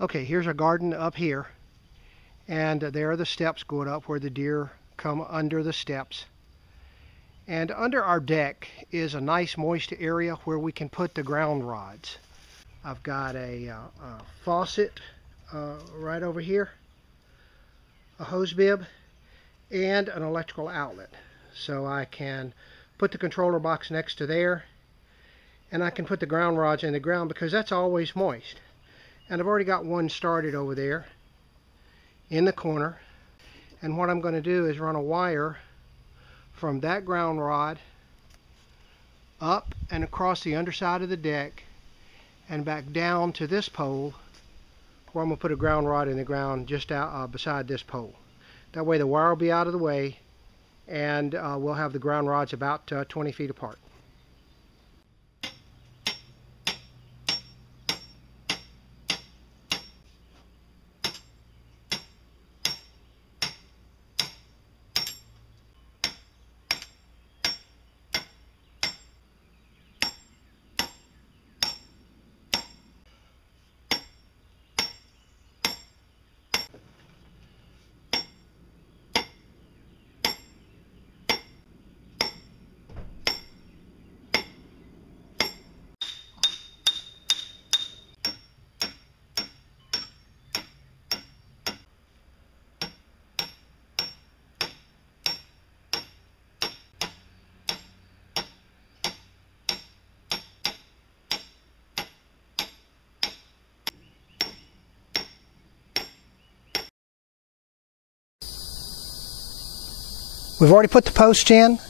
Okay, here's our garden up here, and there are the steps going up where the deer come under the steps. And under our deck is a nice moist area where we can put the ground rods. I've got a faucet right over here, a hose bib, and an electrical outlet. So I can put the controller box next to there, and I can put the ground rods in the ground because that's always moist. And I've already got one started over there in the corner. And what I'm going to do is run a wire from that ground rod up and across the underside of the deck and back down to this pole, where I'm going to put a ground rod in the ground just out beside this pole. That way the wire will be out of the way, and we'll have the ground rods about 20 feet apart. We've already put the posts in.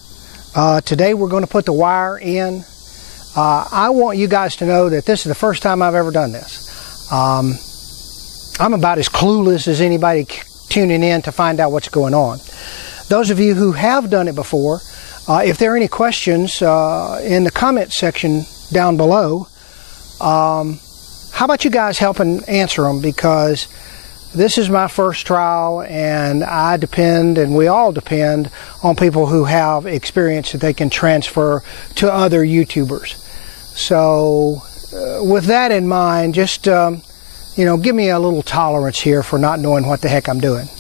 Today we're going to put the wire in. I want you guys to know that this is the first time I've ever done this. I'm about as clueless as anybody tuning in to find out what's going on. Those of you who have done it before, if there are any questions in the comment section down below, how about you guys help and answer them, because this is my first trial, and I depend, and we all depend, on people who have experience that they can transfer to other YouTubers. So with that in mind, just you know, give me a little tolerance here for not knowing what the heck I'm doing.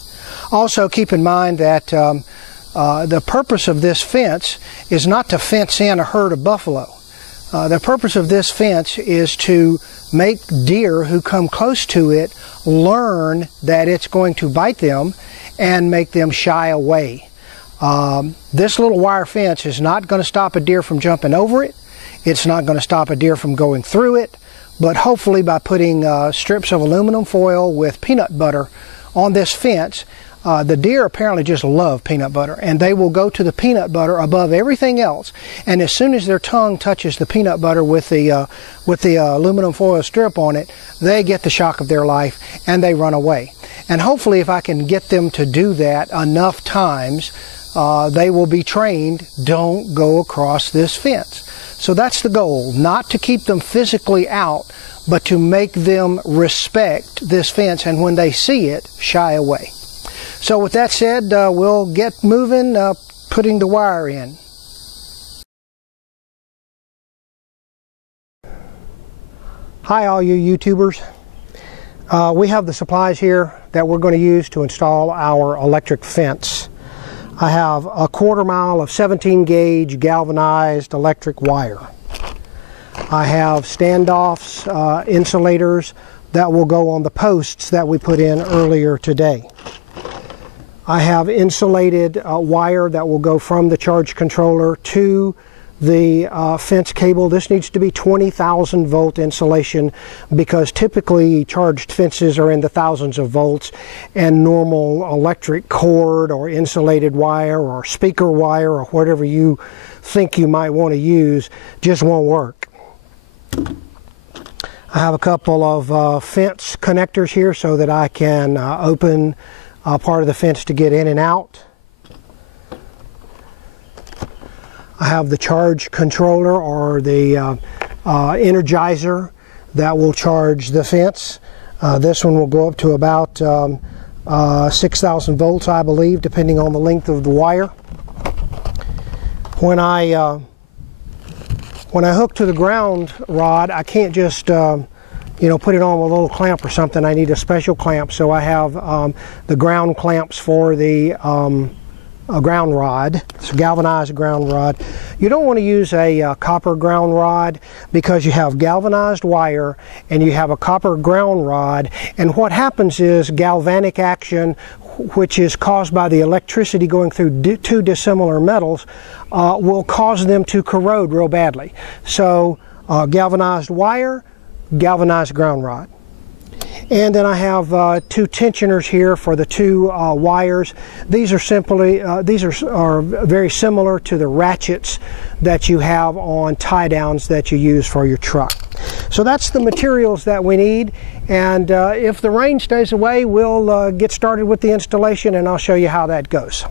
Also keep in mind that the purpose of this fence is not to fence in a herd of buffalo. The purpose of this fence is to make deer who come close to it learn that it's going to bite them and make them shy away. This little wire fence is not going to stop a deer from jumping over it. It's not going to stop a deer from going through it. But hopefully by putting strips of aluminum foil with peanut butter on this fence, the deer apparently just love peanut butter, and they will go to the peanut butter above everything else. And as soon as their tongue touches the peanut butter with the aluminum foil strip on it, they get the shock of their life and they run away. And hopefully if I can get them to do that enough times, they will be trained, don't go across this fence. So that's the goal, not to keep them physically out, but to make them respect this fence, and when they see it, shy away. So with that said, we'll get moving, putting the wire in. Hi all you YouTubers. We have the supplies here that we're going to use to install our electric fence. I have a 1/4 mile of 17 gauge galvanized electric wire. I have standoffs, insulators that will go on the posts that we put in earlier today. I have insulated wire that will go from the charge controller to the fence cable. This needs to be 20,000 volt insulation, because typically charged fences are in the thousands of volts, and normal electric cord or insulated wire or speaker wire or whatever you think you might want to use just won't work. I have a couple of fence connectors here so that I can open part of the fence to get in and out. I have the charge controller, or the energizer that will charge the fence. This one will go up to about 6,000 volts, I believe, depending on the length of the wire. When I hook to the ground rod, I can't just put it on with a little clamp or something, I need a special clamp. So I have the ground clamps for the a ground rod. It's a galvanized ground rod. You don't want to use a copper ground rod because you have galvanized wire and you have a copper ground rod, and what happens is galvanic action, which is caused by the electricity going through two dissimilar metals, will cause them to corrode real badly. So galvanized wire, galvanized ground rod. And then I have two tensioners here for the two wires. These are are very similar to the ratchets that you have on tie downs that you use for your truck. So that's the materials that we need, and if the rain stays away, we'll get started with the installation and I'll show you how that goes.